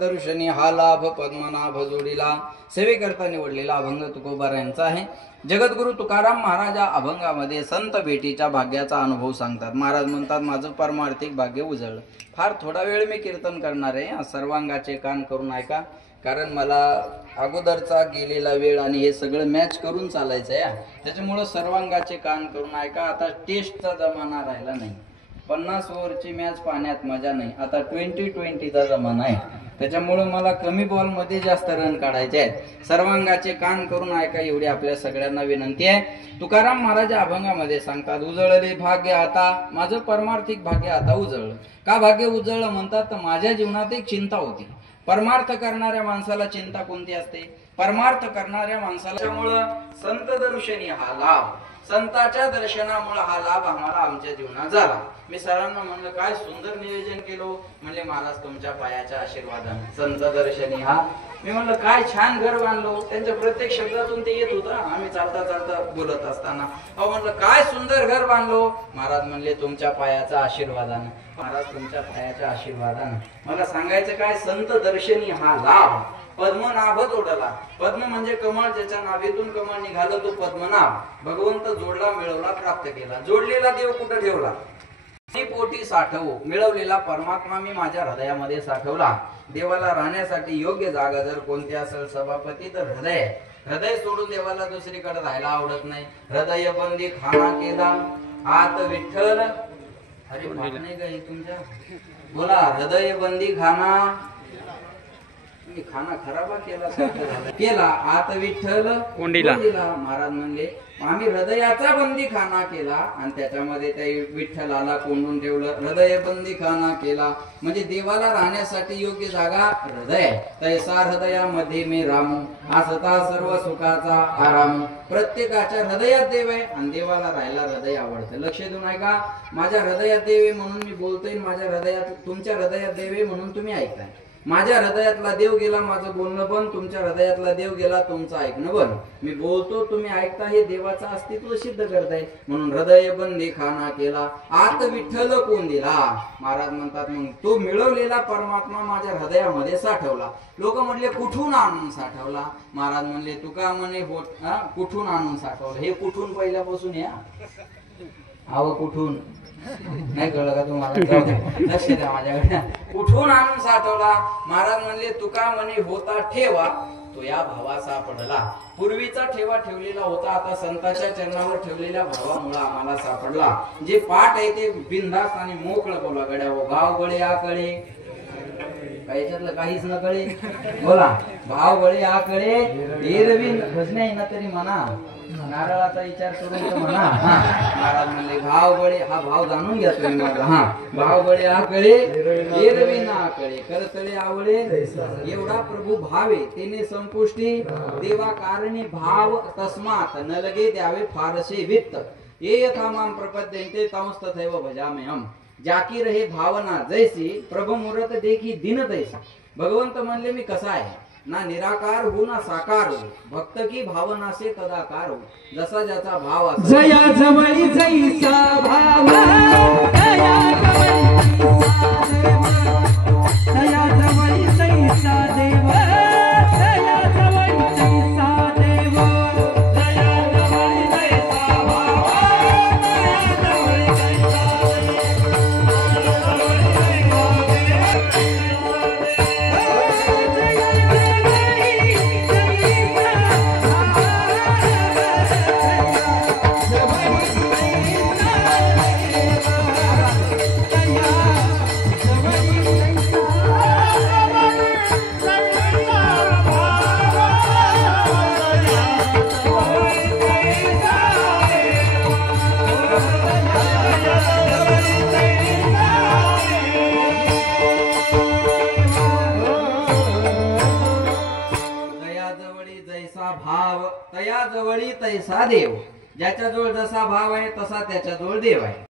दर्शनी हा लाभ पद्मनाभ जोडीला सेवेकरता निवडलेला अभंग तुकोबार यांचा आहे। जगद्गुरु तुकाराम महाराज अभंगामध्ये संत भेटीच्या भाग्याचा अनुभव सांगतात। महाराज म्हणतात, माझं परमार्थिक भाग्य उजळलं। फार थोडा वेळ मी कीर्तन करणार आहे, सर्वांगाचे कान करून ऐका, कारण मला अगोदरचा गेलेला वेळ आणि हे सगळं मॅच करून चालायचं आहे। त्याच्यामुळे सर्वांगाचे कान करून ऐका। आता टेस्टचा जमाना राहिला नाही, 50 ओव्हरची मॅच पाहण्यात मजा नाही, आता 20-20चा जमाना आहे। त्याच्यामुळे मला कमी बॉल मध्ये जास्त रन काढायचे आहेत। सर्वांगाचे कान करून ऐका, एवढी आपल्या सगळ्यांना विनंती आहे। तुकाराम महाराज अभंगामध्ये सांगतात, उजळले भाग्य आता, माझं परमार्थिक भाग्य आता उजळलं। का भाग्य उजळलं म्हणतात, तर माझ्या जीवनात एक चिंता होती। परमार्थ करणाऱ्या माणसाला चिंता कोणती असते? परमार्थ करणाऱ्या माणसाला, त्यामुळं संत दर्शनी हा लाभ, संतांच्या दर्शनामुळे हा लाभ आम्हाला आमच्या जीवनात झाला। मी सरांना म्हणलं, काय सुंदर नियोजन केलं। म्हणले, महाराज तुमच्या पायाच्या आशीर्वादाने संत दर्शनी हा। मी म्हणलं, काय छान घर बांधलो। त्यांच्या प्रत्येक शब्दातून ते येत होतं, आम्ही चालता चालता बोलत असताना। अहो म्हणलं, काय सुंदर घर बांधलो। महाराज म्हणले, तुमच्या पायाच्या आशीर्वादाने। महाराज तुमच्या पायाच्या आशीर्वादाने। मला सांगायचं काय, संत दर्शनी हा लाभ पद्मनाभ जोडला। पद्म म्हणजे कमळ, ज्याच्या नाभीतून कमळ निघालं तो पद्मनाभ। भगवंत जोडला, मिळवला, प्राप्त केला। जोडलेला देव कुठे ठेवला? पोटी साठवू, मिळवलेला परमात्मा मी माझ्या हृदयामध्ये साठवला। देवाला राहण्यासाठी योग्य जागा जर कोणती असेल सभापती, तर हृदय। हृदय सोडून देवाला दुसरीकडे राहायला आवडत नाही। हृदय बंदी खाना केला आत विठ्ठल, अरे नाही का तुमच्या, बोला, हृदय बंदी खाना खराब केला आत विठ्ठल कोंडीला। महाराज म्हणले, आम्ही हृदयाचा बंदी खाना केला आणि त्याच्यामध्ये त्या विठ्ठलाला कोंडून ठेवलं। हृदय बंदी खाना केला म्हणजे देवाला राहण्यासाठी योग्य जागा हृदय। तैसा हृदयामध्ये मी रामू, असता सर्व सुखाचा आराम। प्रत्येकाच्या हृदयात देव आहे आणि देवाला राहायला हृदय आवडतं। लक्ष देऊन ऐका, माझ्या हृदयात देव आहे म्हणून मी बोलतोय, माझ्या हृदयात, तुमच्या हृदयात देव आहे म्हणून तुम्ही ऐकताय। माझ्या हृदयातला देव गेला, माझं बोलणं बंद। तुमच्या हृदयातला देव गेला, तुमचं ऐकणं बंद। मी बोलतो, तुम्ही ऐकता, हे देवाचं अस्तित्व सिद्ध करताय। म्हणून हृदय बंदी खाना केला आत विठ्ठल कोण दिला। महाराज म्हणतात, मग तो मिळवलेला परमात्मा माझ्या हृदयामध्ये साठवला। लोक म्हणले, कुठून आणून साठवला? महाराज म्हणले, तुका म्हणे कुठून आणून साठवलं? हे कुठून पहिल्यापासून या आव कुठून नाही कळलं का तुम्हाला? लक्ष द्या माझ्याकडे। कुठून आणून साठवला? महाराज म्हणले, तुका म्हणे होता ठेवा तो या भावा सापडला। पूर्वीचा ठेवा ठेवलेला होता, आता संतांच्या चरणावर ठेवलेल्या भावामुळे आम्हाला सापडला। जे पाठ आहे ते बिनधास्त आणि मोकळं बोला गड्या। भाव बळे आकळे, याच्यातलं काहीच न कळे, बोला, भाव बळे आकळे एरवी भजने ना तरी म्हणा, नारळाचा विचार करून तर म्हणा। महाराज म्हणले, भाव बळे, हा भाव जाणून घ्या तुम्ही माझा। हा, भाव बळे आकळे एरवी ना आकळे, करतळे आवळे एवढा प्रभू भावे तेने संपुष्टी देवा कारणी भाव तस्मात न लगे द्यावे फारसे वित्त। ये यथा माम प्रपद्यन्ते तंस तथैव भजाम्यहम्। जाकी रहे भावना जैसी प्रभु मूर्त देखी दिन तैसी। भगवंत म्हणले, मी कसा आहे ना निराकार हो ना साकार हो, भक्त की भावना से तदाकार हो। जसा ज्याचा भाव असेल, जया जवळी जैसा भाव, जया जवळी जैसा देव, जया जवळी जैसा देव, जया जवळी जैसा भाव, जया जवळी जैसा भाव तया जवळी तैसा देव। ज्याच्या जवळ जसा भाव आहे तसा त्याच्या जवळ देव आहे।